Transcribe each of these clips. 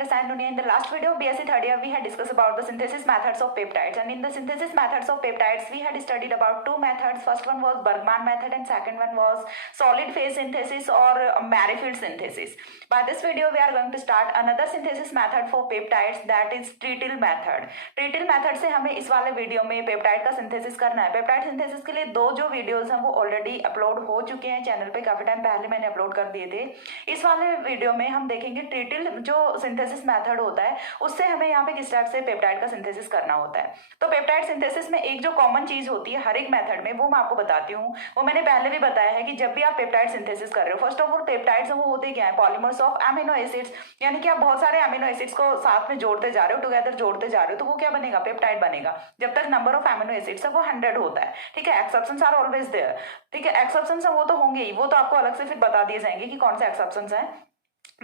Rasayan Dunia. In the last video of BSc third year, we had discussed about the synthesis methods of peptides. And in the synthesis methods of peptides, we had studied about two methods. First one was Bergman method and second one was solid phase synthesis or Merrifield synthesis. By this video, we are going to start another synthesis method for peptides, that is Treatle method. Treatle method से हमें इस वाले video में peptide का synthesis करना है. Peptide synthesis के लिए दो जो वीडियोस हैं वो ऑलरेडी अपलोड हो चुके हैं चैनल पे, काफी टाइम पहले मैंने अपलोड कर दिए थे. इस वाले वीडियो में हम देखेंगे ट्रीटिल जो सिंथेसिस मेथड होता है उससे हमें यहाँ पे किस टाइप से पेप्टाइड का सिंथेसिस करना होता है. तो पेप्टाइड सिंथेसिस में एक जो कॉमन चीज होती है हर एक मेथड में, वो मैं आपको बताती हूँ. वो मैंने पहले भी बताया है कि जब भी आप पेप्टाइड सिंथेसिस कर रहे हो, फर्स्ट ऑफ ऑल पेप्टाइड्स वो होते क्या है, पॉलीमर्स ऑफ अमीनो एसिड्स. यानी कि आप बहुत सारे अमीनो एसिड्स को साथ में जोड़ते जा रहे हो, टुगेदर जोड़ते जा रहे हो, तो वो क्या बनेगा, पेप्टाइड बनेगा. जब तक नंबर ऑफ अमीनो एसिड्स है वो 100 होता है. ठीक है, एक्सेप्शंस आर ऑलवेज देयर. ठीक है, एक्सेप्शंस वो तो होंगे ही, वो तो आपको अलग से फिर बता दिए जाएंगे कि कौन से एक्सेप्शंस हैं.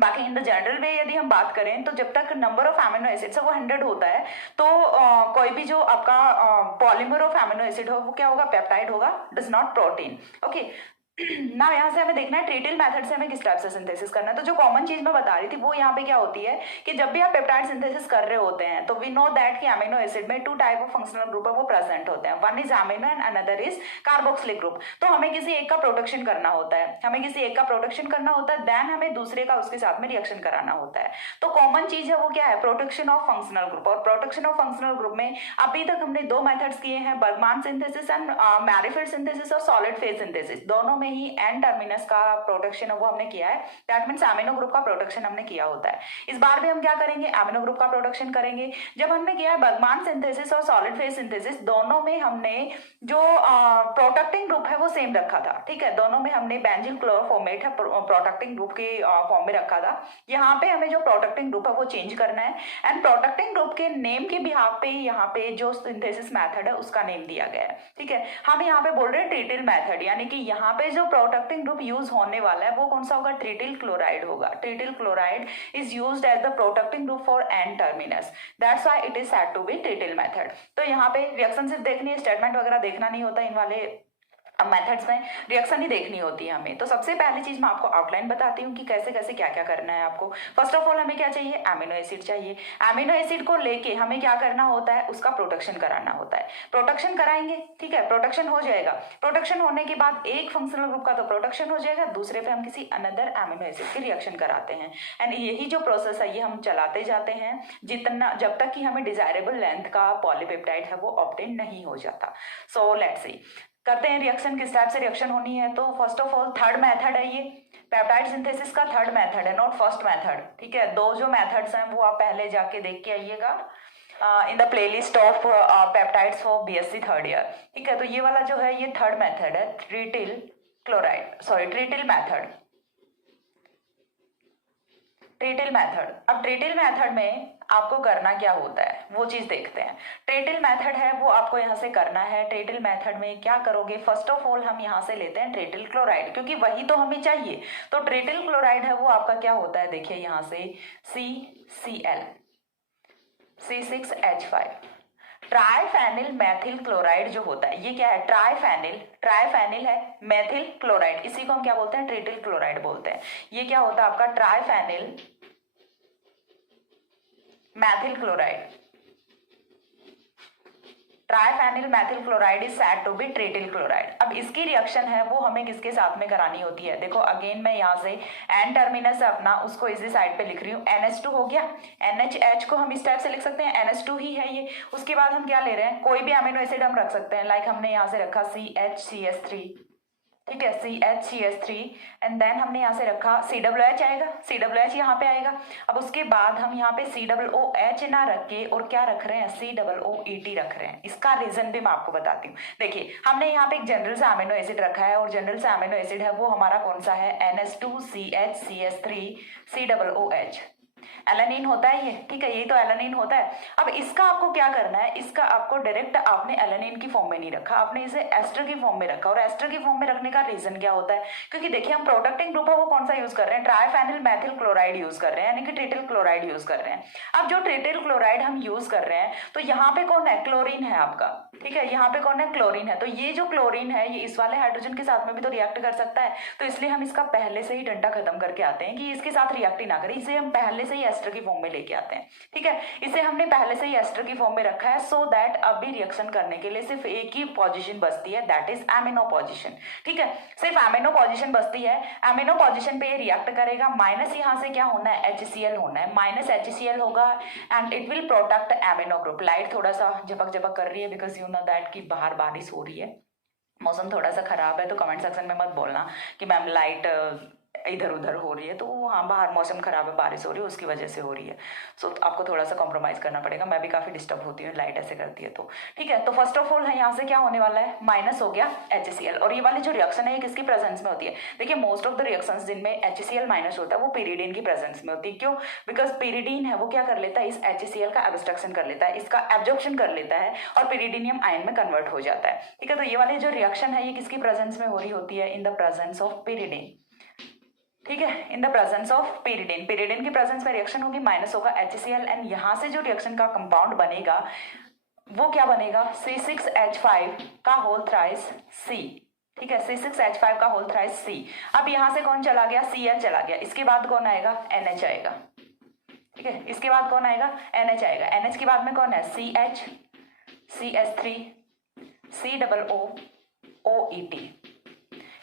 बाकी इन द जनरल वे यदि हम बात करें तो जब तक नंबर ऑफ एमिनो एसिड्स है वो 100 होता है तो कोई भी जो आपका पॉलीमर ऑफ एमिनो एसिड हो वो क्या होगा, पेप्टाइड होगा, डज नॉट प्रोटीन. ओके, ना यहाँ से हमें देखना है ट्रीटिल मेथड से हमें किस टाइप से सिंथेसिस करना है. तो जो कॉमन चीज मैं बता रही थी वो यहाँ पे क्या होती है कि जब भी आप पेप्टाइड सिंथेसिस कर रहे होते हैं तो वी नो दैट कि अमीनो एसिड में two type of functional group है वो प्रेजेंट होते हैं. One is amino and another is carboxylic group. तो हमें किसी एक का प्रोटेक्शन करना होता है, देन हमें दूसरे का उसके साथ में रिएक्शन कराना होता है. तो कॉमन चीज है वो क्या है, प्रोटेक्शन ऑफ फंक्शनल ग्रुप. और प्रोटेक्शन ऑफ फंक्शनल ग्रुप में अभी तक हमने दो मेथड्स किए हैं, बर्गमान सिंथेसिस एंड मैरीफील्ड सिंथेसिस और सॉलिड फेज सिंथेसिस. दोनों में ही एन का प्रोटेक्शन है वो हमने किया है. दैट मींस अमीनो ग्रुप का प्रोटेक्शन हमने किया होता है. इस बार भी हम क्या करेंगे, अमीनो ग्रुप का प्रोटेक्शन करेंगे. जब हमने किया है बर्गमान सिंथेसिस और सॉलिड फेज सिंथेसिस, दोनों में हमने जो प्रोटेक्टिंग ग्रुप है वो सेम रखा था. ठीक है, दोनों में हमने बेंजील क्लोरोफॉर्मेट है प्रोटेक्टिंग ग्रुप के फॉर्म में रखा था. यहाँ पे हमें जो प्रोटेक्टिंग ग्रुप है वो चेंज करना है एंड प्रोटेक्टिंग ग्रुप के नेम के बिहाफ पे यहाँ पे जो सिंथेसिस मेथड है उसका नेम दिया गया है. ठीक है, हम यहाँ पे बोल रहे हैं ट्रीटिल मेथड, यानी कि यहाँ पे जो प्रोटेक्टिंग ग्रुप यूज होने वाला है वो कौन सा होगा, ट्रीटिल क्लोराइड होगा. Trityl chloride is used as the protecting group for N terminus. That's why it is said to be trityl method. तो यहाँ पे रिएक्शन सिर्फ देखनी है, स्टेटमेंट वगैरह देखना नहीं होता इन वाले मेथड्स में, रिएक्शन ही देखनी होती है हमें. तो सबसे पहली चीज मैं आपको आउटलाइन बताती हूँ कि कैसे कैसे क्या क्या करना है आपको. फर्स्ट ऑफ ऑल हमें क्या चाहिए, एमिनो एसिड चाहिए. एमिनो एसिड को लेके हमें क्या करना होता है, उसका प्रोटेक्शन कराना होता है. प्रोटेक्शन कराएंगे, ठीक है, प्रोटेक्शन हो जाएगा. प्रोटेक्शन होने के बाद एक फंक्शनल ग्रुप का तो प्रोटेक्शन हो जाएगा, दूसरे पे हम किसी अनदर एमिनो एसिड के रिएक्शन कराते हैं. एंड यही जो प्रोसेस है ये हम चलाते जाते हैं जितना जब तक कि हमें डिजायरेबल लेंथ का पॉलीपेप्टाइड है वो ऑब्टेन नहीं हो जाता. सो लेट्स सी करते हैं रिएक्शन, किस टाइप से रिएक्शन होनी है. तो first of all third method है ये, पेप्टाइड सिंथेसिस का थर्ड मेथड है, नॉट फर्स्ट मेथड. ठीक है, दो जो मेथड्स हैं वो आप पहले जाके देख के आइएगा in the playlist of peptides for BSc third year. ठीक है, तो ये वाला जो है ये थर्ड मेथड है, ट्रीटिल मेथड. ट्रीटिल मेथड. अब ट्रीटिल मेथड में आपको करना क्या होता है वो चीज देखते हैं. ट्रीटिल मेथड है वो आपको यहाँ से करना है. ट्रीटिल मेथड में क्या करोगे, फर्स्ट ऑफ ऑल हम यहाँ से लेते हैं ट्रीटिल क्लोराइड, क्योंकि वही तो हमें चाहिए. तो ट्रीटिल क्लोराइड है वो आपका क्या होता है, देखिए यहाँ से CCl C6H5. ट्राइफेनिल मैथिल क्लोराइड जो होता है ये क्या है, ट्राइफेनिल है मैथिल क्लोराइड, इसी को हम क्या बोलते हैं, ट्रीटिल क्लोराइड बोलते हैं. ये क्या होता है आपका triphenyl methyl chloride. Triphenyl methyl chloride is said to be trityl chloride. अब इसकी रिएक्शन है वो हमें किसके साथ में करानी होती है, देखो अगेन मैं यहाँ से एन टर्मिनस है अपना, उसको इसी साइड पे लिख रही हूँ. NH2 हो गया, NHH को हम इस टाइप से लिख सकते हैं, NH2 ही है ये. उसके बाद हम क्या ले रहे हैं, कोई भी अमीनो एसिड हम रख सकते हैं, लाइक हमने यहाँ से रखा CHCS3. ठीक है, CHCS3 एंड देन हमने यहाँ से रखा COOH आएगा, COOH यहाँ पे आएगा. अब उसके बाद हम यहाँ पे COOH ना रख के और क्या रख रहे हैं, COOET रख रहे हैं. इसका रीजन भी मैं आपको बताती हूँ. देखिए हमने यहाँ पे एक जनरल सा अमीनो एसिड रखा है और जनरल सा अमीनो एसिड है वो हमारा कौन सा है, NH2CHCS3 COOH. एलानिन होता है ये. ठीक है, ये तो एलानिन होता है. अब इसका आपको क्या करना है, इसका आपको डायरेक्ट आपने एलानिन की फॉर्म में नहीं रखा, आपने इसे एस्टर की फॉर्म में रखा. और एस्टर की फॉर्म में रखने का रीजन क्या होता है, क्योंकि देखिए हम प्रोटेक्टिंग ग्रुप है वो कौन सा यूज कर रहे हैं, ट्राइफेनिल मैथिल क्लोराइड यूज कर रहे हैं, यानी कि ट्रीटिल क्लोराइड यूज कर रहे हैं. अब जो ट्रीटिल क्लोराइड हम यूज कर रहे हैं तो यहाँ पे कौन है, क्लोरीन है आपका. ठीक है, यहाँ पे कौन है, क्लोरीन है। तो ये जो क्लोरीन है ये इस वाले हाइड्रोजन के साथ में भी तो रिएक्ट कर सकता है, तो इसलिए हम इसका पहले से ही डंडा खत्म करके आते हैं कि इसके साथ रिएक्ट ही ना करें, इसे हम पहले से ही एस्टर की फॉर्म में लेके आते हैं। ठीक है, इसे हमने पहले से ही एस्टर की फॉर्म में रखा है सो दैट अभी रिएक्शन करने के लिए सिर्फ एक ही पोजीशन बचती है, दैट इज एमिनो पोजीशन। ठीक है, सिर्फ एमिनो पोजीशन बचती है। एमिनो पोजीशन पे ये रिएक्ट करेगा, माइनस यहाँ से क्या होना है, HCl होना है, माइनस HCl होगा and it will protect amino group. Light थोड़ा सा झपक झपक कर रही है बिकॉज यू नो दैट कि बाहर बारिश हो रही है, मौसम थोड़ा सा खराब है, तो कमेंट सेक्शन में मत बोलना कि मैम लाइट इधर उधर हो रही है। तो हाँ, बाहर मौसम खराब है, बारिश हो रही है, उसकी वजह से हो रही है। सो आपको थोड़ा सा कॉम्प्रोमाइज करना पड़ेगा, मैं भी काफी डिस्टर्ब होती हूँ लाइट ऐसे करती है तो। ठीक है, तो फर्स्ट ऑफ ऑल है यहाँ से क्या होने वाला है, माइनस हो गया HCl। और ये वाली जो रिएक्शन है ये किसकी प्रेजेंस में होती है, देखिए मोस्ट ऑफ द रिएक्शंस जिनमें HCl माइनस होता है वो पिरिडीन की प्रेजेंस में होती है। क्यों, बिकॉज पिरिडीन है वो क्या कर लेता है, इस HCl का एब्स्ट्रक्शन कर लेता है, इसका एब्जॉर्प्शन कर लेता है और पिरिडीनियम आयन में कन्वर्ट हो जाता है। ठीक है, तो ये वाली जो रिएक्शन है ये किसकी प्रेजेंस में हो रही होती है, in the presence of pyridine. ठीक है, in the presence of pyridine, pyridine की प्रेजेंस में रिएक्शन होगी, माइनस होगा HCl एंड यहाँ से जो रिएक्शन का कंपाउंड बनेगा वो क्या बनेगा, C6H5 का होल थ्राइस C। ठीक है, C6H5 का होल थ्राइस C। अब यहाँ से कौन चला गया, Cl चला गया, इसके बाद कौन आएगा, NH आएगा। ठीक है, इसके बाद कौन आएगा, NH आएगा। NH के बाद में कौन है, CH, CH3, COOOET।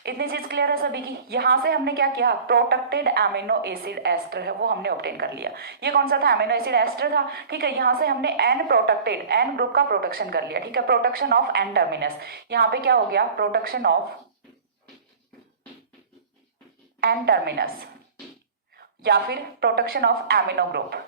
इतनी चीज क्लियर है सभी की। यहां से हमने क्या किया, प्रोटेक्टेड एमिनो एसिड एस्टर है वो हमने ऑब्टेन कर लिया। ये कौन सा था, एमिनो एसिड एस्टर था। ठीक है, यहां से हमने एन प्रोटेक्टेड, एन ग्रुप का प्रोटेक्शन कर लिया। ठीक है, प्रोटेक्शन ऑफ एन टर्मिनस, यहाँ पे क्या हो गया, प्रोटेक्शन ऑफ एन टर्मिनस या फिर protection of amino group,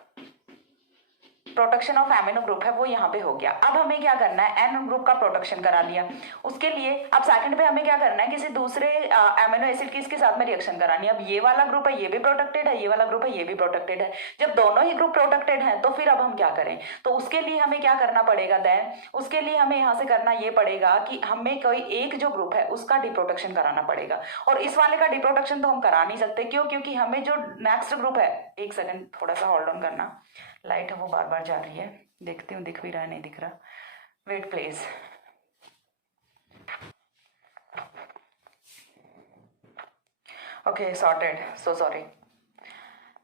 protection of amino group है वो यहाँ पे हो गया। अब हमें क्या करना है, एन ग्रुप का प्रोटेक्शन करा लिया। उसके लिए अब सेकंड पे हमें क्या करना है, किसी दूसरे एमिनो एसिड की इसके साथ में रिएक्शन करानी है। अब ये वाला ग्रुप है ये भी प्रोटेक्टेड है, ये वाला ग्रुप है ये भी प्रोटेक्टेड है। जब दोनों ही ग्रुप प्रोटेक्टेड है तो फिर अब हम क्या करें, तो उसके लिए हमें क्या करना पड़ेगा, देन उसके लिए हमें यहाँ से करना ये पड़ेगा कि हमें कोई एक जो ग्रुप है उसका डिप्रोटेक्शन कराना पड़ेगा। और इस वाले का डिप्रोटेक्शन तो हम करा नहीं सकते, क्यों, क्योंकि हमें जो नेक्स्ट ग्रुप है, एक सेकंड थोड़ा सा होल्ड ऑन करना, लाइट है वो बार बार जा रही है, देखती हूँ दिख भी रहा है नहीं दिख रहा, wait please. Okay sorted, so sorry.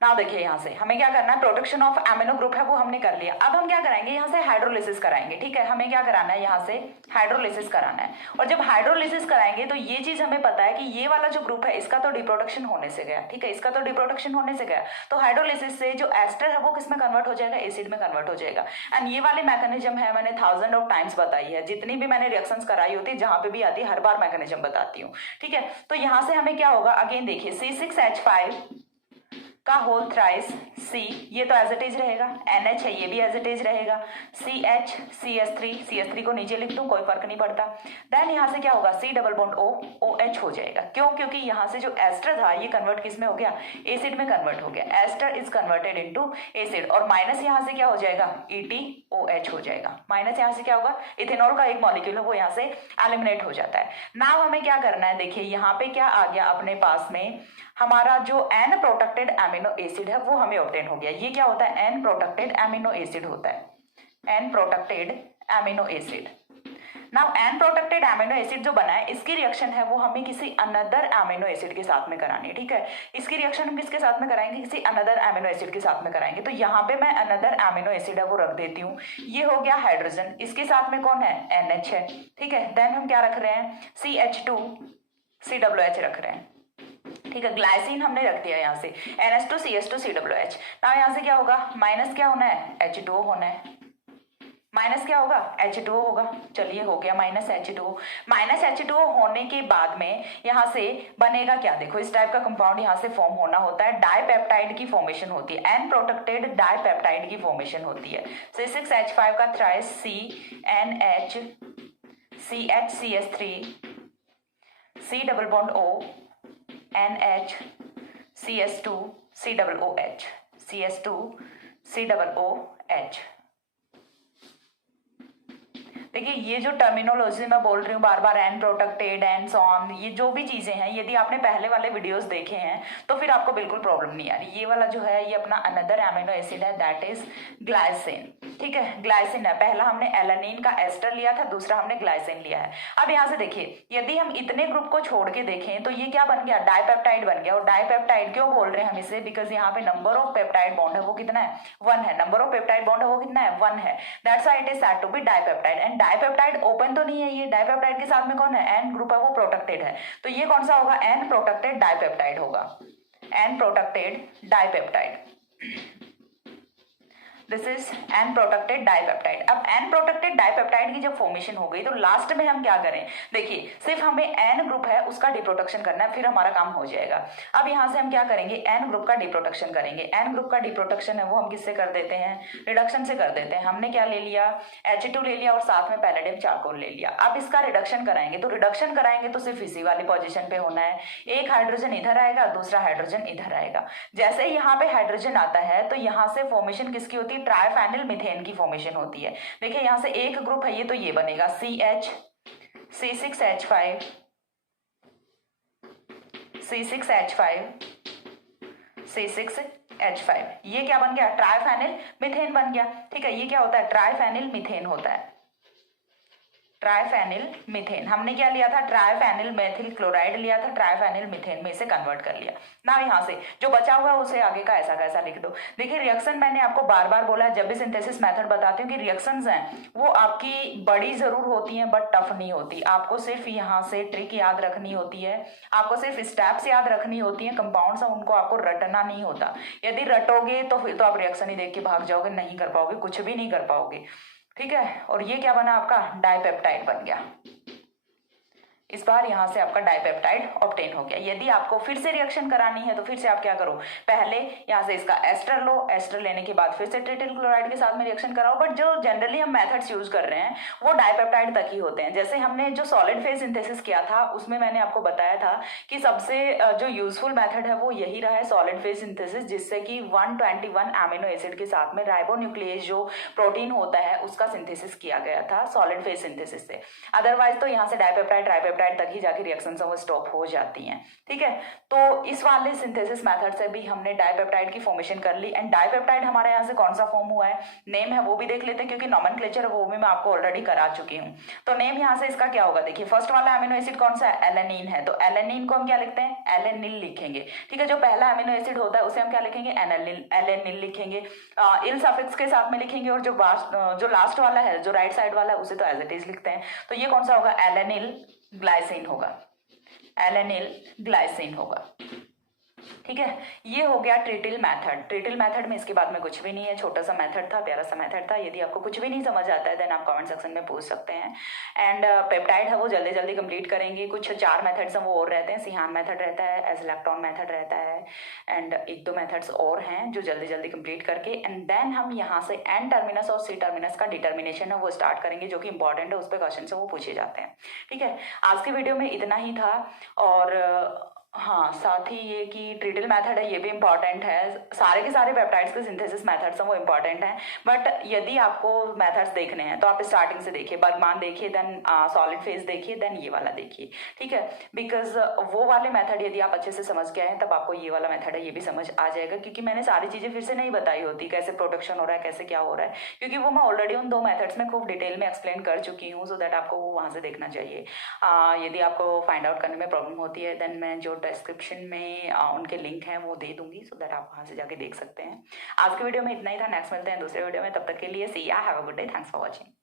Now देखिए यहाँ से हमें क्या करना है, प्रोटेक्शन ऑफ एमिनो ग्रुप है वो हमने कर लिया। अब हम क्या कराएंगे, यहाँ से हाइड्रोलिसिस कराएंगे। ठीक है, हमें क्या कराना है, यहाँ से हाइड्रोलिसिस कराना है। और जब हाइड्रोलिसिस कराएंगे तो ये चीज हमें पता है कि ये वाला जो ग्रुप है इसका तो डिप्रोटेक्शन होने से गया। ठीक है, इसका तो डिप्रोटेक्शन होने से गया, तो हाइड्रोलिसिस से जो एस्टर है वो किसमें कन्वर्ट हो जाएगा, एसिड में कन्वर्ट हो जाएगा। एंड ये वाली मैकेनिज्म है मैंने 1000 ऑफ टाइम्स बताई है, जितनी भी मैंने रिएक्शंस कराई होती है जहां पे भी आती है हर बार मैकेनिज्म बताती हूँ। ठीक है, तो यहाँ से हमें क्या होगा, अगेन देखिए C6H5 का होल थ्राइस C, ये तो एज इट इज रहेगा, NH है ये भी एज इट इज रहेगा, CH, CH3 को नीचे लिख दूं कोई फर्क नहीं पड़ता। देन यहाँ से क्या होगा, C double bond O, OH हो जाएगा। क्यों, क्योंकि यहाँ से जो एस्टर था ये कन्वर्ट किस में हो गया, एसिड में कन्वर्ट हो गया। Ester is converted into acid. और माइनस यहाँ से क्या हो जाएगा, ETOH हो जाएगा। माइनस यहाँ से क्या होगा, इथेनॉल का एक मॉलिक्यूल है वो यहाँ से एलिमिनेट हो जाता है। नाउ हमें क्या करना है, देखिए यहाँ पे क्या आ गया अपने पास में, हमारा जो एन प्रोटेक्टेड एमिनो एसिड है वो हमें ऑब्टेन हो गया। ये क्या होता है, एन प्रोटेक्टेड एमिनो एसिड होता है, N protected amino acid. Now N protected amino acid जो बना है इसकी रिएक्शन है वो हमें किसी अनदर एमिनो एसिड के साथ में करानी है। ठीक है, इसकी रिएक्शन हम किसके साथ में कराएंगे, किसी अनदर एमिनो एसिड के साथ में कराएंगे। तो यहाँ पे मैं अनदर एमिनो एसिड है वो रख देती हूँ। ये हो गया हाइड्रोजन, इसके साथ में कौन है, NH है। ठीक है, देन हम क्या रख रहे हैं, CH2 COOH रख रहे हैं। ठीक है, ग्लाइसिन हमने रख दिया यहाँ से, NH2 CH2 COOH। ना यहाँ से क्या होगा, माइनस क्या होना है, H2O होना है। माइनस क्या होगा, H2O होगा। चलिए हो गया माइनस H2O। माइनस H2O होने के बाद में यहाँ से बनेगा क्या, देखो इस टाइप का कंपाउंड यहाँ से फॉर्म होना होता है, डाइपेप्टाइड की फॉर्मेशन होती है, एन प्रोटेक्टेड डाइपेप्टाइड की फॉर्मेशन होती है। C6H5 का thrice C, NH, CH, CH3, C double bond O, NH, CS2, COOH, CS2, COOH। देखिए ये जो टर्मिनोलॉजी मैं बोल रही हूँ बार बार, an protected and so on, ये जो भी चीजें हैं, यदि आपने पहले वाले वीडियोस देखे हैं तो फिर आपको बिल्कुल प्रॉब्लम नहीं आ रही। ये वाला जो है ये अपना अनदर एमिनो एसिड है, दैट इज ग्लाइसिन। ठीक है, ग्लाइसिन है। पहला हमने एलानिन का एस्टर लिया था, दूसरा हमने ग्लाइसिन लिया है। अब यहाँ से देखिए, यदि हम इतने ग्रुप को छोड़ के देखें तो ये क्या बन गया, डाइपेप्टाइड बन गया। और डाइपेप्टाइड क्यों बोल रहे हैं हम इसे, बिकॉज यहाँ पे नंबर ऑफ पेप्टाइड बॉन्ड है वो कितना है, 1 है। नंबर ऑफ पेप्टाइड बॉन्ड है वो कितना है, 1 है। That's why it is said to be dipeptide. And dipeptide open तो नहीं है, ये डाइपेप्टाइड के साथ में कौन है, एन ग्रुप है, वो प्रोटेक्टेड है। तो ये कौन सा होगा, एन प्रोटेक्टेड डाइपेप्टाइड होगा, N protected dipeptide. This is N protected dipeptide. अब एन प्रोटेक्टेड डाइपेप्टाइड की जब फॉर्मेशन हो गई तो लास्ट में हम क्या करें, देखिए सिर्फ हमें एन ग्रुप है उसका डिप्रोटेक्शन करना है, फिर हमारा काम हो जाएगा। अब यहां से हम क्या करेंगे, एन ग्रुप का डिप्रोटेक्शन करेंगे। एन ग्रुप का डिप्रोटेक्शन है वो हम किससे कर देते हैं, रिडक्शन से कर देते हैं। हमने क्या ले लिया, H2 ले लिया और साथ में पैलेडियम चारकोल ले लिया। अब इसका रिडक्शन कराएंगे, तो रिडक्शन कराएंगे तो सिर्फ इसी वाली पोजीशन पे होना है। एक हाइड्रोजन इधर आएगा, दूसरा हाइड्रोजन इधर आएगा। जैसे ही यहाँ पे हाइड्रोजन आता है तो यहाँ से फॉर्मेशन किसकी होती है, ट्राइफेनिल मीथेन की फॉर्मेशन होती है। देखिए यहाँ से एक ग्रुप है ये, तो ये बनेगा CH C6H5 C6H5 C6H5, ये क्या बन गया, ट्राइफेनिल मीथेन बन गया। ठीक है, ये क्या होता है, ट्राइफेनिल मीथेन होता है, ट्राइफेनिल मीथेन। हमने क्या लिया था, ट्राइफेनिल मेथिल क्लोराइड लिया था, ट्राइफेनिल मीथेन में इसे कन्वर्ट कर लिया ना। यहाँ से जो बचा हुआ है उसे आगे का ऐसा कैसा लिख दो। देखिए रिएक्शन मैंने आपको बार बार बोला है, जब भी सिंथेसिस मेथड बताती हूँ कि रिएक्शंस हैं वो आपकी बड़ी जरूर होती हैं बट टफ नहीं होती। आपको सिर्फ यहाँ से ट्रिक याद रखनी होती है, आपको सिर्फ स्टेप्स याद रखनी होती है, कंपाउंड्स उनको आपको रटना नहीं होता। यदि रटोगे तो फिर तो आप रिएक्शन ही देख के भाग जाओगे, नहीं कर पाओगे, कुछ भी नहीं कर पाओगे। ठीक है, और ये क्या बना आपका, डाइपेप्टाइड बन गया। इस बार यहाँ से आपका डाइपेप्टाइड ऑब्टेन हो गया। यदि आपको फिर से रिएक्शन करानी है तो फिर से आप क्या करो, पहले यहाँ से इसका एस्टर लो, एस्टर लेने के बाद फिर से ट्रिटिल क्लोराइड के साथ में रिएक्शन कराओ। बट जो जनरली हम मेथड्स यूज कर रहे हैं वो डाइपेप्टाइड तक ही होते हैं। जैसे हमने जो सॉलिड फेज सिंथेसिस किया था उसमें मैंने आपको बताया था कि सबसे जो यूजफुल मेथड है वो यही रहा है, सॉलिड फेज सिंथेसिस, जिससे कि 121 एमिनो एसिड के साथ में राइबोन्यूक्लियेज जो प्रोटीन होता है उसका सिंथेसिस किया गया था सॉलिड फेज सिंथेसिस से। अदरवाइज तो यहाँ से डाइपेप्टाइड ट्राइपेप्टाइड तक ही जाके रिएक्शंस वो स्टॉप हो जाती हैं। ठीक है, तो इस वाले सिंथेसिस मेथड से भी हमने डाइपेप्टाइड की फॉर्मेशन कर ली। एंड डाइपेप्टाइड हमारे यहाँ से कौन सा फॉर्म हुआ है, नेम है वो भी देख लेते हैं, क्योंकि नॉमेनक्लेचर वो भी मैं आपको ऑलरेडी करा चुकी हूँ। तो नेम यहाँ से इसका क्या होगा, देखिए फर्स्ट वाला अमीनो एसिड कौन सा है, एलेनिन है, तो एलेनिन को हम क्या लिखते हैं, एलेनिल लिखेंगे। ठीक है, जो पहला अमीनो एसिड होता है उसे हम क्या लिखेंगे, एलेनिल लिखेंगे, इल सफिक्स के साथ में लिखेंगे। और जो लास्ट वाला है, जो राइट साइड वाला है, उसे तो एज इट इज लिखते हैं। तो ये कौन सा होगा, एलेनिल ग्लाइसिन होगा, एलेनिल ग्लाइसिन होगा। ठीक है, ये हो गया ट्रिटिल मेथड। ट्रिटिल मेथड में इसके बाद में कुछ भी नहीं है, छोटा सा मेथड था, प्यारा सा मेथड था। यदि आपको कुछ भी नहीं समझ आता है देन आप कमेंट सेक्शन में पूछ सकते हैं। एंड पेप्टाइड है वो जल्दी जल्दी कंप्लीट करेंगे। कुछ 4 मेथड्स हैं वो और रहते हैं, सिहान मेथड रहता है, एजलैक्टॉन मेथड रहता है, एंड 1-2 मेथड्स और हैं जो जल्दी जल्दी कंप्लीट करके एंड देन हम यहाँ से एन टर्मिनस और सी टर्मिनस का डिटर्मिनेशन है वो स्टार्ट करेंगे, जो कि इंपॉर्टेंट है, उस पर क्वेश्चन से वो पूछे जाते हैं। ठीक है, आज के वीडियो में इतना ही था। और हाँ, साथ ही ये कि ट्रिटिल मेथड है ये भी इंपॉर्टेंट है। सारे के सारे पेप्टाइड्स के सिंथेसिस मेथड्स हैं वो इंपॉर्टेंट हैं। बट यदि आपको मेथड्स देखने हैं तो आप स्टार्टिंग से देखिए, बर्गमान देखिए, देन सॉलिड फेज देखिए, देन ये वाला देखिए। ठीक है, बिकॉज वो वाले मेथड यदि आप अच्छे से समझ के आए तब आपको ये वाला मेथड है ये भी समझ आ जाएगा, क्योंकि मैंने सारी चीज़ें फिर से नहीं बताई होती, कैसे प्रोडक्शन हो रहा है, कैसे क्या हो रहा है, क्योंकि वो मैं ऑलरेडी उन 2 मेथड्स में खूब डिटेल में एक्सप्लेन कर चुकी हूँ। सो दैट आपको वो वहाँ से देखना चाहिए। यदि आपको फाइंड आउट करने में प्रॉब्लम होती है देन मैं जो डिस्क्रिप्शन में उनके लिंक हैं वो दे दूंगी, सो दैट आप वहां से जाके देख सकते हैं। आज के वीडियो में इतना ही था, नेक्स्ट मिलते हैं दूसरे वीडियो में, तब तक के लिए सी या, have a good day, thanks for watching.